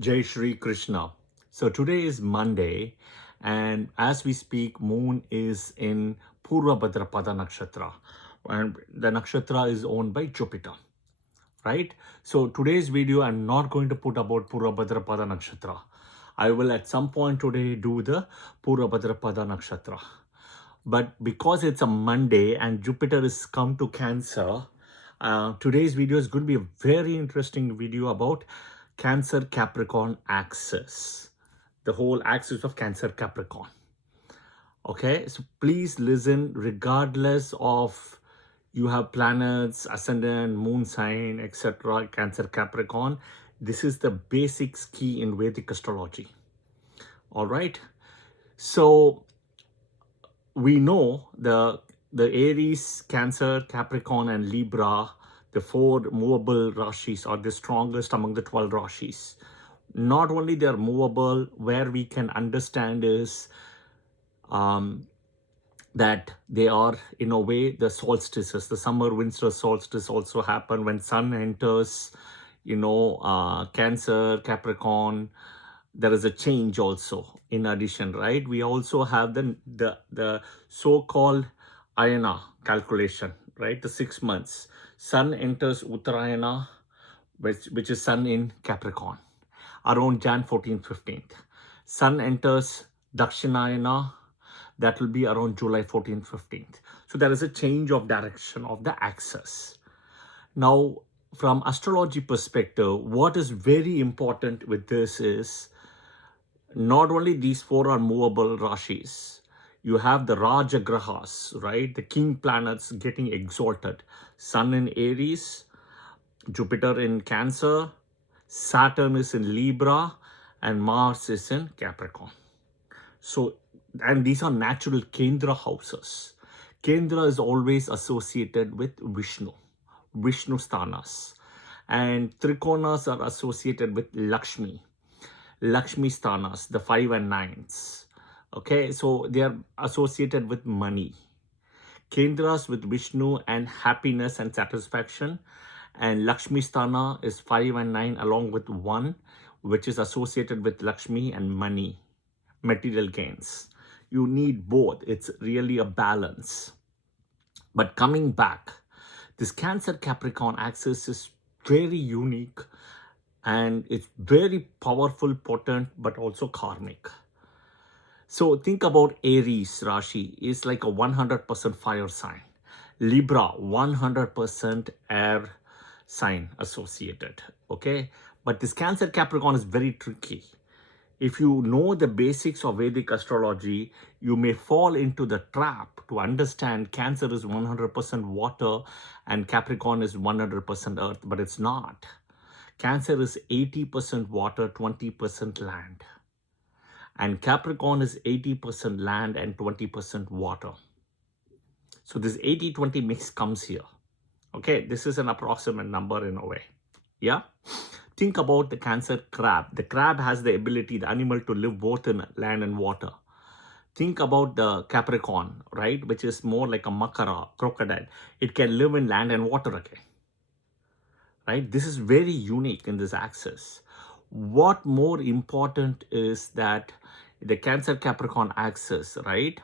Jai Shri Krishna. So today is Monday, and as we speak, Moon is in Purva Bhadrapada Nakshatra, and the nakshatra is owned by Jupiter, right? So today's video, I'm not going to put about Purva Bhadrapada Nakshatra. I will at some point today do the Purva Bhadrapada Nakshatra. But because it's a Monday and Jupiter is come to Cancer, today's video is going to be a very interesting video about Cancer Capricorn axis, the whole axis of Cancer Capricorn. Okay, so please listen regardless of you have planets, ascendant, moon sign, etc. Cancer Capricorn. This is the basics key in Vedic astrology. All right, so we know the Aries, Cancer, Capricorn, and Libra, the four movable rashis, are the strongest among the 12 rashis. Not only they are movable, where we can understand is that they are, in a way, the solstices. The summer winter solstice also happen when sun enters, Cancer, Capricorn. There is a change also in addition, right? We also have the so-called Ayana calculation, right? The 6 months. Sun enters Uttarayana, which is sun in Capricorn, around Jan 14th, 15th. Sun enters Dakshinayana, that will be around July 14th, 15th. So there is a change of direction of the axis. Now, from astrology perspective, what is very important with this is not only these four are movable rashis, you have the Raja Grahas, right? The king planets getting exalted. Sun in Aries, Jupiter in Cancer, Saturn is in Libra, and Mars is in Capricorn. So, and these are natural Kendra houses. Kendra is always associated with Vishnu sthanas. And Trikonas are associated with Lakshmi sthanas, the 5 and 9s. Okay, so they are associated with money. Kendras with Vishnu and happiness and satisfaction. And Lakshmi sthana is 5 and 9 along with 1, which is associated with Lakshmi and money, material gains. You need both. It's really a balance. But coming back, this Cancer Capricorn axis is very unique and it's very powerful, potent, but also karmic. So think about Aries Rashi is like a 100% fire sign. Libra, 100% air sign associated. Okay, but this Cancer Capricorn is very tricky. If you know the basics of Vedic astrology, you may fall into the trap to understand Cancer is 100% water and Capricorn is 100% earth, but it's not. Cancer is 80% water, 20% land. And Capricorn is 80% land and 20% water. So this 80-20 mix comes here. Okay, this is an approximate number in a way. Yeah? Think about the Cancer crab. The crab has the ability, the animal, to live both in land and water. Think about the Capricorn, right, which is more like a makara, crocodile. It can live in land and water again. Right? This is very unique in this axis. What more important is that the Cancer Capricorn axis, right?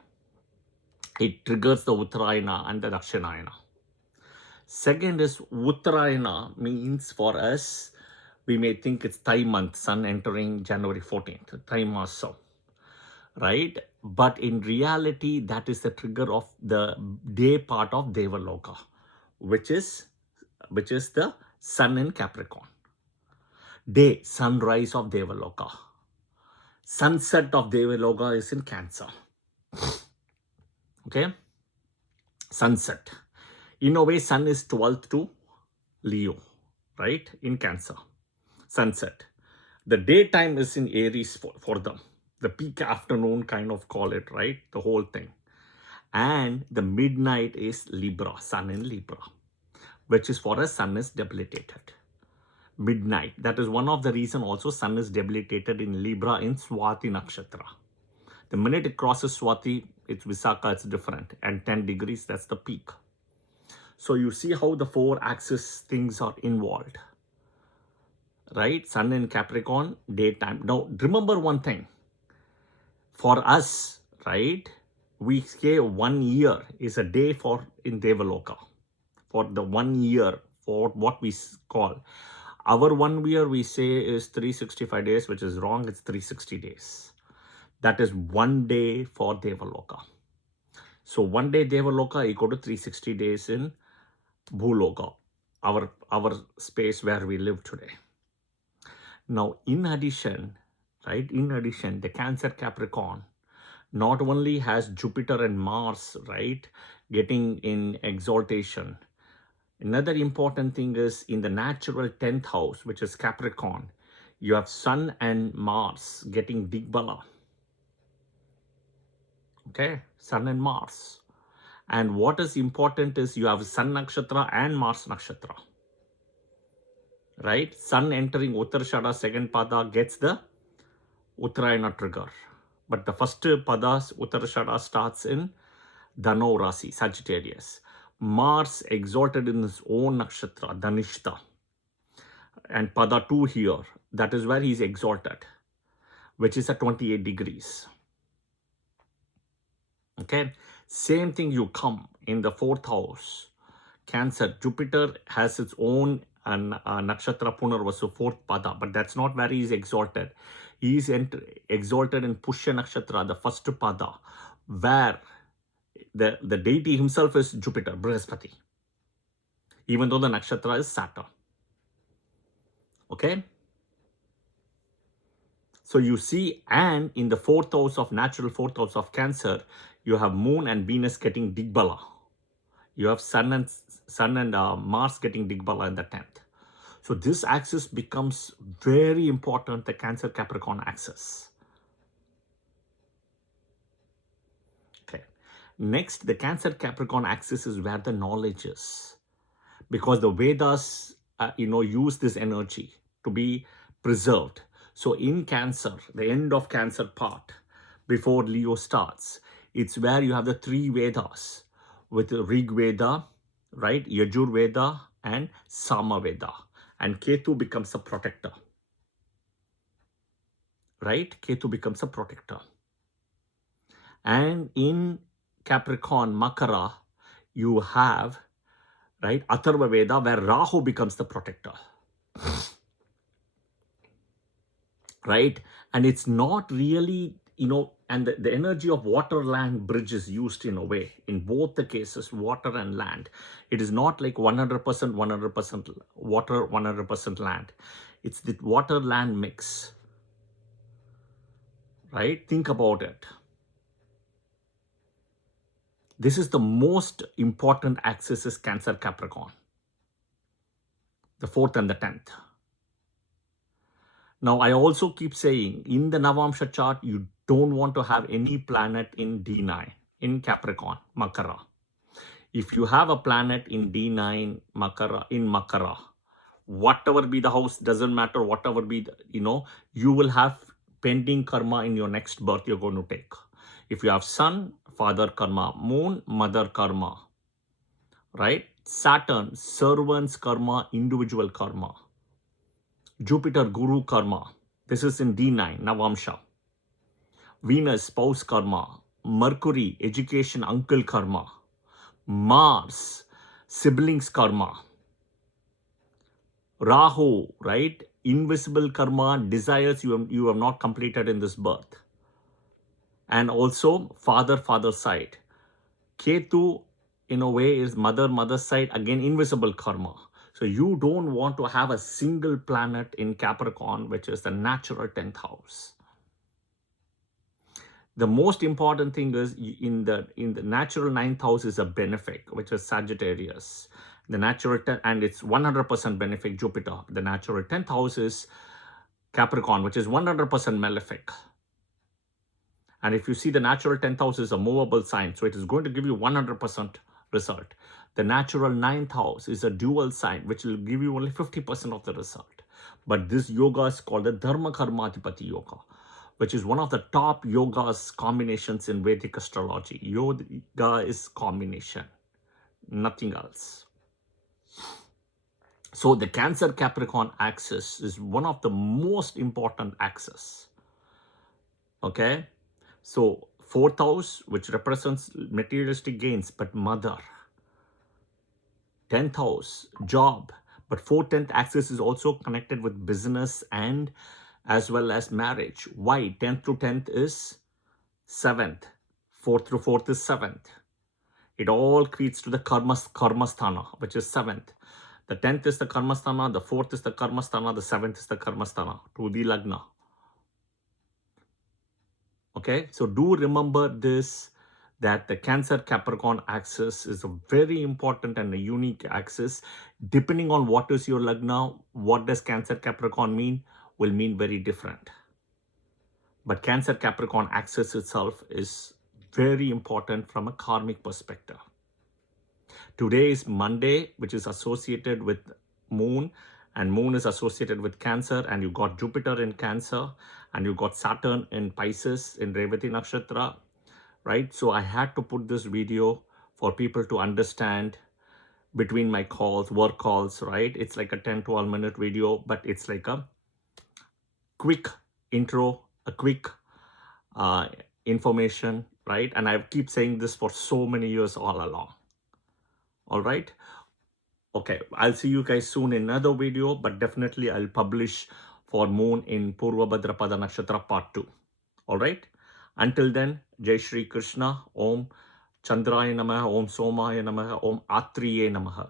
It triggers the Uttarayana and the Dakshinayana. Second is Uttarayana means for us, we may think it's Thai month, sun entering January 14th, Thai Masa, right? But in reality, that is the trigger of the day part of Devaloka, which is the sun in Capricorn. Day, sunrise of Devaloka. Sunset of Devaloka is in Cancer. Okay? Sunset. In a way, sun is 12th to Leo, right? In Cancer. Sunset. The daytime is in Aries for them. The peak afternoon kind of call it, right? The whole thing. And the midnight is Libra, sun in Libra, which is for us, sun is debilitated. Midnight. That is one of the reason also sun is debilitated in Libra in Swati Nakshatra. The minute it crosses Swati, it's Visakha, it's different. And 10 degrees, that's the peak. So you see how the 4 axis things are involved. right? Sun in Capricorn, daytime. Now, remember one thing. For us, right, we say 1 year is a day for in Devaloka. For the 1 year, for what we call. Our 1 year, we say, is 365 days, which is wrong. It's 360 days. That is 1 day for Devaloka. So 1 day Devaloka equal to 360 days in Bhuloka, our space where we live today. Now, in addition, right, the Cancer Capricorn not only has Jupiter and Mars, right, getting in exaltation. Another important thing is in the natural 10th house, which is Capricorn, you have Sun and Mars getting Digbala. Okay, Sun and Mars. And what is important is you have Sun Nakshatra and Mars Nakshatra. Right? Sun entering Uttarashada, second pada, gets the Uttarayana trigger. But the first pada, Uttarashada, starts in Dhanu Rasi, Sagittarius. Mars exalted in his own nakshatra, Dhanishta. And pada 2 here, that is where he is exalted, which is at 28 degrees. Okay, same thing you come in the 4th house. Cancer, Jupiter has its own nakshatra Punarvasu, 4th pada, but that's not where he is exalted. He is exalted in Pushya nakshatra, the first pada, where the deity himself is Jupiter, Brihaspati, even though the nakshatra is Saturn. Okay? So you see, and in the 4th house of natural 4th house of Cancer, you have Moon and Venus getting Digbala. You have Sun and Mars getting Digbala in the 10th. So this axis becomes very important, the Cancer Capricorn axis. Okay. Next, the Cancer Capricorn axis is where the knowledge is, because the Vedas, use this energy to be preserved. So in Cancer, the end of Cancer part, before Leo starts, it's where you have the 3 Vedas with Rig Veda, right, Yajur Veda and Sama Veda. And Ketu becomes a protector, right? Ketu becomes a protector. And in Capricorn, Makara, you have, right, Atharva Veda, where Rahu becomes the protector. Right? And it's not really, and the energy of water-land bridge is used in a way. In both the cases, water and land. It is not like 100% water, 100% land. It's the water-land mix. Right? Think about it. This is the most important axis is Cancer Capricorn. The 4th and the 10th. Now, I also keep saying, in the Navamsha chart, you don't want to have any planet in D9, in Capricorn, Makara. If you have a planet in D9, Makara, whatever be the house, doesn't matter, whatever be, you will have pending karma in your next birth you're going to take. If you have Sun, father karma, Moon, mother karma, right? Saturn, servant's karma, individual karma. Jupiter, Guru karma. This is in D9, Navamsha. Venus, spouse karma. Mercury, education, uncle karma. Mars, siblings karma. Rahu, right? Invisible karma, desires you have not completed in this birth. And also father side. Ketu, in a way, is mother side, again invisible karma. So you don't want to have a single planet in Capricorn, which is the natural 10th house. The most important thing is in the natural 9th house is a benefic, which is Sagittarius. The natural and it's 100% benefic, Jupiter. The natural 10th house is Capricorn, which is 100% malefic. And if you see, the natural 10th house is a movable sign, so it is going to give you 100% result. The natural 9th house is a dual sign, which will give you only 50% of the result. But this yoga is called the Dharma Karmadhipati Yoga, which is one of the top yogas combinations in Vedic astrology. Yoga is combination, nothing else. So the Cancer Capricorn axis is one of the most important axes. Okay. So fourth house, which represents materialistic gains, but mother. 10th house, job. But 4th, 10th axis is also connected with business and as well as marriage. Why? 10th to 10th is 7th. 4th to 4th is 7th. It all creates to the karmasthana, which is 7th. The 10th is the karmasthana, the 4th is the karmasthana, the 7th is the karmasthana to the lagna. Okay, so do remember this, that the Cancer Capricorn axis is a very important and a unique axis. Depending on what is your lagna, what does Cancer Capricorn mean, will mean very different. But Cancer Capricorn axis itself is very important from a karmic perspective. Today is Monday, which is associated with Moon, and Moon is associated with Cancer, and you got Jupiter in Cancer, and you got Saturn in Pisces in Revati Nakshatra, right? So I had to put this video for people to understand between my calls, work calls, right? It's like a 10-12 minute video, but it's like a quick intro, a quick information, right? And I keep saying this for so many years all along. All right. Okay, I'll see you guys soon in another video, but definitely I'll publish for Moon in Purva Bhadrapada Nakshatra part 2. All right. Until then, Jai Shri Krishna, Om Chandraya Namaha, Om Somaya Namaha, Om Atriye Namaha.